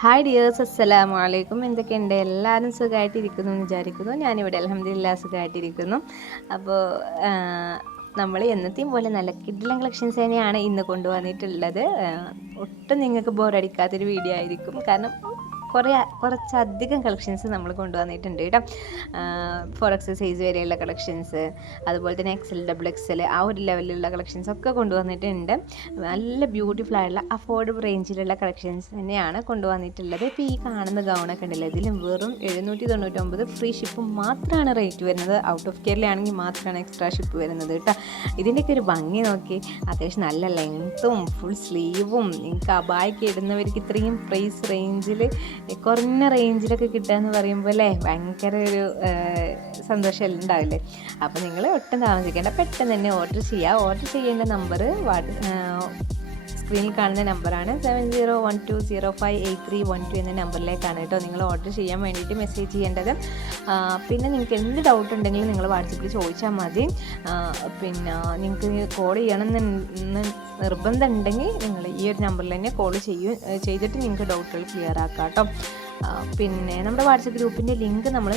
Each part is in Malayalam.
ഹായ് ഡിയേഴ്സ് അസ്സലാമു അലൈക്കും എന്തൊക്കെയുണ്ട്? എല്ലാവരും സുഖമായിട്ടിരിക്കുന്നു എന്ന് വിചാരിക്കുന്നു. ഞാനിവിടെ അലഹമ്മദില്ല സുഖമായിട്ടിരിക്കുന്നു അപ്പോൾ നമ്മൾ എന്നത്തെയും പോലെ നല്ല കിഡിലം കളക്ഷൻസ് തന്നെയാണ് ഇന്ന് കൊണ്ടുവന്നിട്ടുള്ളത്. ഒട്ടും നിങ്ങൾക്ക് ബോറടിക്കാത്തൊരു വീഡിയോ ആയിരിക്കും. കാരണം കുറേ കുറച്ചധികം കളക്ഷൻസ് നമ്മൾ കൊണ്ടുവന്നിട്ടുണ്ട് കേട്ടോ. ഫോർ എക്സസൈസ് വരെയുള്ള കളക്ഷൻസ് അതുപോലെ തന്നെ എക്സൽ ഡബിൾ എക്സൽ ആ ഒരു ലെവലിലുള്ള കളക്ഷൻസ് ഒക്കെ കൊണ്ടുവന്നിട്ടുണ്ട്. നല്ല ബ്യൂട്ടിഫുൾ ആയിട്ടുള്ള അഫോർഡബിൾ റേഞ്ചിലുള്ള കളക്ഷൻസ് തന്നെയാണ് കൊണ്ടുവന്നിട്ടുള്ളത്. ഇപ്പോൾ ഈ കാണുന്ന ഗൗണൊക്കെ ഉണ്ടല്ലോ ഇതിലും വെറും എഴുന്നൂറ്റി തൊണ്ണൂറ്റൊമ്പത് ഫ്രീ ഷിപ്പ് മാത്രമാണ് റേറ്റ് വരുന്നത്. ഔട്ട് ഓഫ് കേരളയാണെങ്കിൽ മാത്രമാണ് എക്സ്ട്രാ ഷിപ്പ് വരുന്നത് കേട്ടോ. ഇതിന്റെയൊക്കെ ഒരു ഭംഗി നോക്കി അത്യാവശ്യം നല്ല ലെങ്ത്തും ഫുൾ സ്ലീവും നിങ്ങൾക്ക് അബായ്ക്ക് ഇടുന്നവർക്ക് ഇത്രയും പ്രൈസ് റേഞ്ചിൽ കുറഞ്ഞ റേഞ്ചിലൊക്കെ കിട്ടുക എന്ന് പറയുമ്പോൾ അല്ലേ? ഭയങ്കര ഒരു സന്തോഷം ഉണ്ടാവില്ലേ? അപ്പോൾ നിങ്ങൾ ഒട്ടും താമസിക്കേണ്ട. പെട്ടെന്ന് തന്നെ ഓർഡർ ചെയ്യുക ഓർഡർ ചെയ്യേണ്ട നമ്പർ വാട്ട് സ്ക്രീനിൽ കാണുന്ന നമ്പറാണ് seven zero one two zero five eight three one two എന്ന നമ്പറിലേക്കാണ് കേട്ടോ നിങ്ങൾ ഓർഡർ ചെയ്യാൻ വേണ്ടിയിട്ട് മെസ്സേജ് ചെയ്യേണ്ടത്. പിന്നെ നിങ്ങൾക്ക് എന്ത് ഡൗട്ട് ഉണ്ടെങ്കിലും നിങ്ങൾ വാട്സപ്പിൽ ചോദിച്ചാൽ മതി. പിന്നെ നിങ്ങൾക്ക് കോൾ ചെയ്യണമെന്ന് നിർബന്ധം ഉണ്ടെങ്കിൽ നിങ്ങൾ ഈ ഒരു നമ്പറിൽ തന്നെ കോൾ ചെയ്യും. ചെയ്തിട്ട് നിങ്ങൾക്ക് ഡൗട്ടുകൾ ക്ലിയർ ആക്കാം കേട്ടോ. പിന്നെ നമ്മുടെ വാട്സപ്പ് ഗ്രൂപ്പിന്റെ ലിങ്ക് നമ്മൾ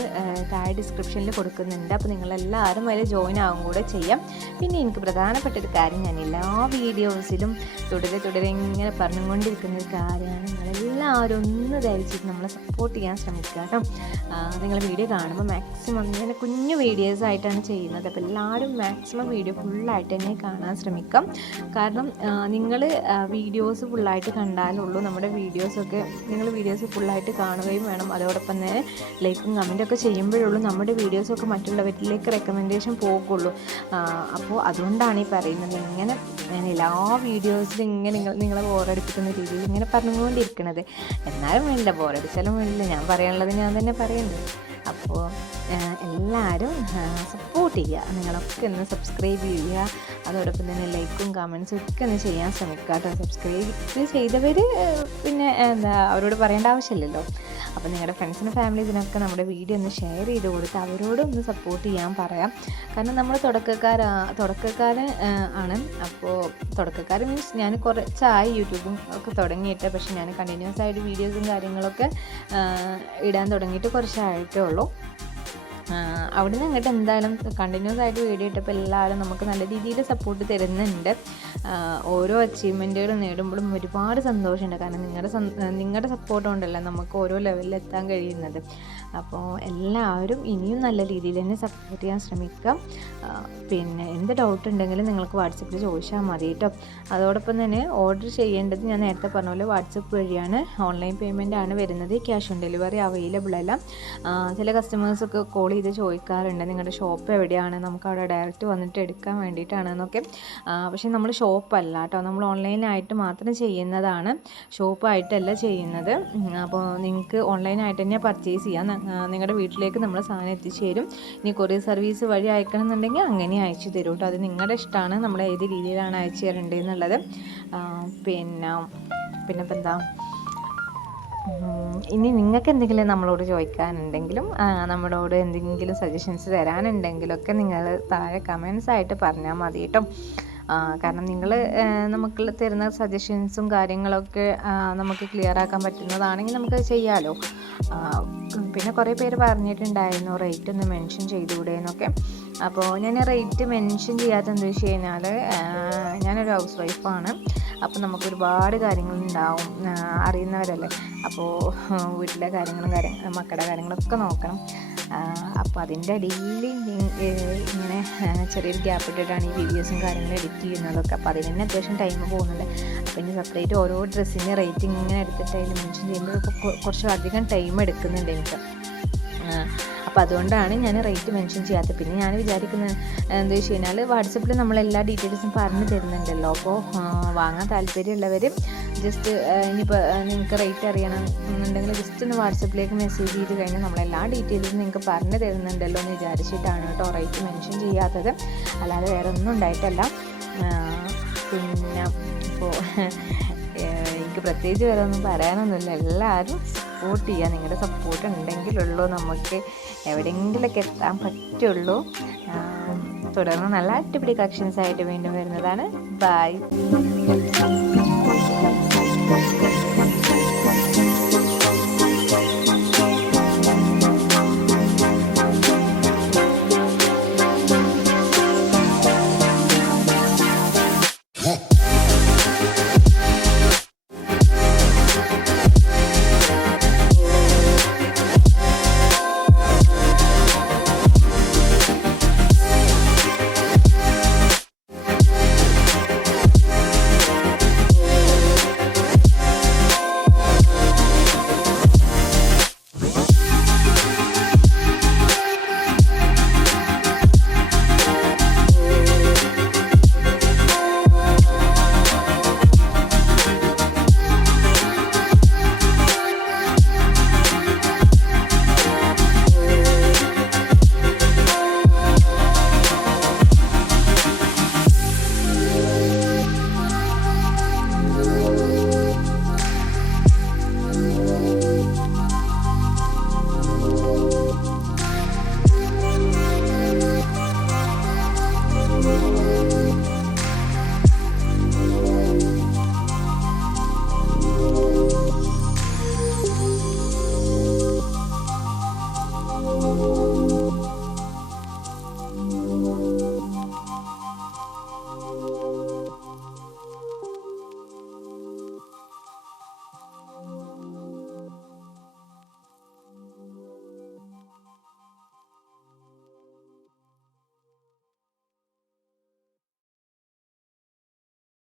താഴെ ഡിസ്ക്രിപ്ഷനിൽ കൊടുക്കുന്നുണ്ട്. അപ്പോൾ നിങ്ങളെല്ലാവരും അതിൽ ജോയിൻ ആവും കൂടെ ചെയ്യാം. പിന്നെ എനിക്ക് പ്രധാനപ്പെട്ട ഒരു കാര്യം ഞാൻ എല്ലാ വീഡിയോസിലും തുടരെ തുടരെ ഇങ്ങനെ പറഞ്ഞുകൊണ്ടിരിക്കുന്ന ഒരു കാര്യമാണ്. നിങ്ങളെല്ലാവരും ഒന്ന് ധരിച്ചിട്ട് നമ്മളെ സപ്പോർട്ട് ചെയ്യാൻ ശ്രമിക്കുക കേട്ടോ. നിങ്ങൾ വീഡിയോ കാണുമ്പോൾ മാക്സിമം ഇങ്ങനെ കുഞ്ഞു വീഡിയോസ് ആയിട്ടാണ് ചെയ്യുന്നത്. അപ്പോൾ എല്ലാവരും മാക്സിമം വീഡിയോ ഫുള്ളായിട്ട് തന്നെ കാണാൻ ശ്രമിക്കാം. കാരണം നിങ്ങൾ വീഡിയോസ് ഫുള്ളായിട്ട് കണ്ടാലുള്ളൂ നമ്മുടെ വീഡിയോസൊക്കെ നിങ്ങൾ വീഡിയോസ് ഫുള്ളായിട്ട് കാണുകയും വേണം. അതോടൊപ്പം തന്നെ ലൈക്കും കമന്റും ഒക്കെ ചെയ്യുമ്പോഴുള്ളൂ നമ്മുടെ വീഡിയോസൊക്കെ മറ്റുള്ളവരിലേക്ക് റെക്കമെൻഡേഷൻ പോകുള്ളൂ അപ്പോൾ അതുകൊണ്ടാണ് ഈ പറയുന്നത്. ഇങ്ങനെ ഞാൻ എല്ലാ വീഡിയോസിലും ഇങ്ങനെ നിങ്ങൾ നിങ്ങളെ ബോറടിപ്പിക്കുന്ന രീതിയിൽ ഇങ്ങനെ പറഞ്ഞുകൊണ്ടിരിക്കണത്. എന്നാലും വേണ്ട ബോറടിച്ചാലും വേണ്ടില്ല. ഞാൻ പറയാനുള്ളത് ഞാൻ തന്നെ പറയുന്നത് അപ്പോൾ എല്ലാവരും സപ്പോർട്ട് ചെയ്യുക. നിങ്ങളൊക്കെ ഒന്ന് സബ്സ്ക്രൈബ് ചെയ്യുക. അതോടൊപ്പം തന്നെ ലൈക്കും കമൻസും ഒക്കെ ഒന്ന് ചെയ്യാൻ ശ്രമിക്കുക കേട്ടോ. സബ്സ്ക്രൈബ് ചെയ്തവർ പിന്നെ എന്താ അവരോട് പറയേണ്ട ആവശ്യമില്ലല്ലോ. അപ്പോൾ നിങ്ങളുടെ ഫ്രണ്ട്സിനും ഫാമിലീസിനൊക്കെ നമ്മുടെ വീഡിയോ ഒന്ന് ഷെയർ ചെയ്ത് കൊടുത്ത് അവരോടും ഒന്ന് സപ്പോർട്ട് ചെയ്യാൻ പറയാം. കാരണം നമ്മൾ തുടക്കക്കാരാ തുടക്കക്കാരൻ ആണ്. അപ്പോൾ തുടക്കക്കാർ മീൻസ് ഞാൻ കുറച്ചായി യൂട്യൂബും ഒക്കെ തുടങ്ങിയിട്ട് പക്ഷേ ഞാൻ കണ്ടിന്യൂസ് ആയിട്ട് വീഡിയോസും കാര്യങ്ങളൊക്കെ ഇടാൻ തുടങ്ങിയിട്ട് കുറച്ചായിട്ടേ ഉള്ളൂ. അവിടുന്ന് ഇങ്ങോട്ട് എന്തായാലും കണ്ടിന്യൂസ് ആയിട്ട് വീഡിയോ ഇട്ടപ്പോൾ എല്ലാവരും നമുക്ക് നല്ല രീതിയിൽ സപ്പോർട്ട് തരുന്നുണ്ട്. ഓരോ അച്ചീവ്മെന്റുകൾ നേടുമ്പോഴും ഒരുപാട് സന്തോഷമുണ്ട്. കാരണം നിങ്ങളുടെ നിങ്ങളുടെ സപ്പോർട്ട് കൊണ്ടല്ല നമുക്ക് ഓരോ ലെവലിൽ എത്താൻ കഴിയുന്നത്. അപ്പോൾ എല്ലാവരും ഇനിയും നല്ല രീതിയിൽ തന്നെ സപ്പോർട്ട് ചെയ്യാൻ ശ്രമിക്കാം. പിന്നെ എന്ത് ഡൗട്ട് ഉണ്ടെങ്കിലും നിങ്ങൾക്ക് വാട്സപ്പിൽ ചോദിച്ചാൽ മതി കേട്ടോ അതോടൊപ്പം തന്നെ ഓർഡർ ചെയ്യേണ്ടത് ഞാൻ നേരത്തെ പറഞ്ഞ പോലെ വാട്സപ്പ് വഴിയാണ്. ഓൺലൈൻ പേയ്മെന്റ് ആണ് വരുന്നത്. ക്യാഷ് ഓൺ ഡെലിവറി അവൈലബിൾ അല്ല. ചില കസ്റ്റമേഴ്സൊക്കെ കോൾ ചെയ്ത് ചോദിക്കാറുണ്ട് നിങ്ങളുടെ ഷോപ്പ് എവിടെയാണ്? നമുക്ക് അവിടെ ഡയറക്റ്റ് വന്നിട്ട് എടുക്കാൻ വേണ്ടിയിട്ടാണെന്നൊക്കെ. പക്ഷേ നമ്മൾ ഷോപ്പല്ല കേട്ടോ. നമ്മൾ ഓൺലൈനായിട്ട് മാത്രം ചെയ്യുന്നതാണ്. ഷോപ്പായിട്ടല്ല ചെയ്യുന്നത്. അപ്പോൾ നിങ്ങൾക്ക് ഓൺലൈനായിട്ട് തന്നെ പർച്ചേസ് ചെയ്യാം. നിങ്ങളുടെ വീട്ടിലേക്ക് നമ്മൾ സാധനം എത്തിച്ചു തരും. ഇനി കൊറിയർ സർവീസ് വഴി അയക്കണം എന്നുണ്ടെങ്കിൽ അങ്ങനെ അയച്ചു തരും കേട്ടോ. അത് നിങ്ങളുടെ ഇഷ്ടമാണ് നമ്മൾ ഏത് രീതിയിലാണ് അയച്ചു തരേണ്ടത് എന്നുള്ളത് പിന്നെ പിന്നെ ഇപ്പം എന്താ ഇനി നിങ്ങൾക്ക് എന്തെങ്കിലും നമ്മളോട് ചോദിക്കാനുണ്ടെങ്കിലും നമ്മളോട് എന്തെങ്കിലും സജഷൻസ് തരാനുണ്ടെങ്കിലും ഒക്കെ നിങ്ങൾ താഴെ കമൻസ് ആയിട്ട് പറഞ്ഞാൽ മതി കേട്ടോ കാരണം നിങ്ങൾ നമുക്ക് തരുന്ന സജഷൻസും കാര്യങ്ങളൊക്കെ നമുക്ക് ക്ലിയർ ആക്കാൻ പറ്റുന്നതാണെങ്കിൽ നമുക്ക് ചെയ്യാമല്ലോ പിന്നെ കുറേ പേര് പറഞ്ഞിട്ടുണ്ടായിരുന്നു റേറ്റ് ഒന്ന് മെൻഷൻ ചെയ്തുകൂടെ എന്നൊക്കെ അപ്പോൾ ഞാൻ റേറ്റ് മെൻഷൻ ചെയ്യാത്ത എന്താ വെച്ച് കഴിഞ്ഞാൽ ഞാനൊരു ഹൗസ് വൈഫാണ് അപ്പോൾ നമുക്ക് ഒരുപാട് കാര്യങ്ങളുണ്ടാവും അറിയുന്നവരല്ലേ? അപ്പോൾ വീട്ടിലെ കാര്യങ്ങളും കാര്യം മക്കളുടെ കാര്യങ്ങളൊക്കെ നോക്കണം. അപ്പോൾ അതിന്റെ ഇടയിൽ ഇങ്ങനെ ചെറിയൊരു ഗ്യാപ്പ് ഇട്ടിട്ടാണ് ഈ വീഡിയോസും കാര്യങ്ങളും എഡിറ്റ് ചെയ്യുന്നതൊക്കെ. അപ്പോൾ അതിന് തന്നെ അത്യാവശ്യം ടൈം പോകുന്നുണ്ട്. അപ്പോൾ ഇനി സെപ്പറേറ്റ് ഓരോ ഡ്രസ്സിന്റെ റേറ്റിംഗ് ഇങ്ങനെ എടുത്തിട്ട് അതിൽ മെൻഷൻ ചെയ്യുമ്പോൾ കുറച്ച് അധികം ടൈം എടുക്കുന്നുണ്ട് എനിക്ക്. അപ്പോൾ അതുകൊണ്ടാണ് ഞാൻ റേറ്റ് മെൻഷൻ ചെയ്യാത്തത്. പിന്നെ ഞാൻ വിചാരിക്കുന്നത് എന്താ വെച്ച് കഴിഞ്ഞാൽ വാട്സപ്പിൽ നമ്മൾ എല്ലാ ഡീറ്റെയിൽസും പറഞ്ഞു തരുന്നുണ്ടല്ലോ. അപ്പോൾ വാങ്ങാൻ താല്പര്യമുള്ളവർ ജസ്റ്റ് ഇനിയിപ്പോൾ നിങ്ങൾക്ക് റേറ്റ് അറിയണം എന്നുണ്ടെങ്കിൽ ജസ്റ്റ് ഒന്ന് വാട്സപ്പിലേക്ക് മെസ്സേജ് ചെയ്ത് കഴിഞ്ഞാൽ നമ്മൾ എല്ലാ ഡീറ്റെയിൽസും നിങ്ങൾക്ക് പറഞ്ഞു തരുന്നുണ്ടല്ലോ എന്ന് വിചാരിച്ചിട്ടാണ് കേട്ടോ റേറ്റ് മെൻഷൻ ചെയ്യാത്തത്. അല്ലാതെ വേറെ ഒന്നും ഉണ്ടായിട്ടല്ല. പിന്നെ ഇപ്പോൾ എനിക്ക് പ്രത്യേകിച്ച് വേറെ ഒന്നും പറയാനൊന്നുമില്ല. എല്ലാവരും സപ്പോർട്ട് ചെയ്യുക നിങ്ങളുടെ സപ്പോർട്ട് ഉണ്ടെങ്കിലുള്ളൂ. നമുക്ക് എവിടെയെങ്കിലൊക്കെ എത്താൻ പറ്റുള്ളൂ. തുടർന്ന് നല്ല അടിപൊളി കളക്ഷൻസ് ആയിട്ട് വീണ്ടും വരുന്നതാണ്. ബൈ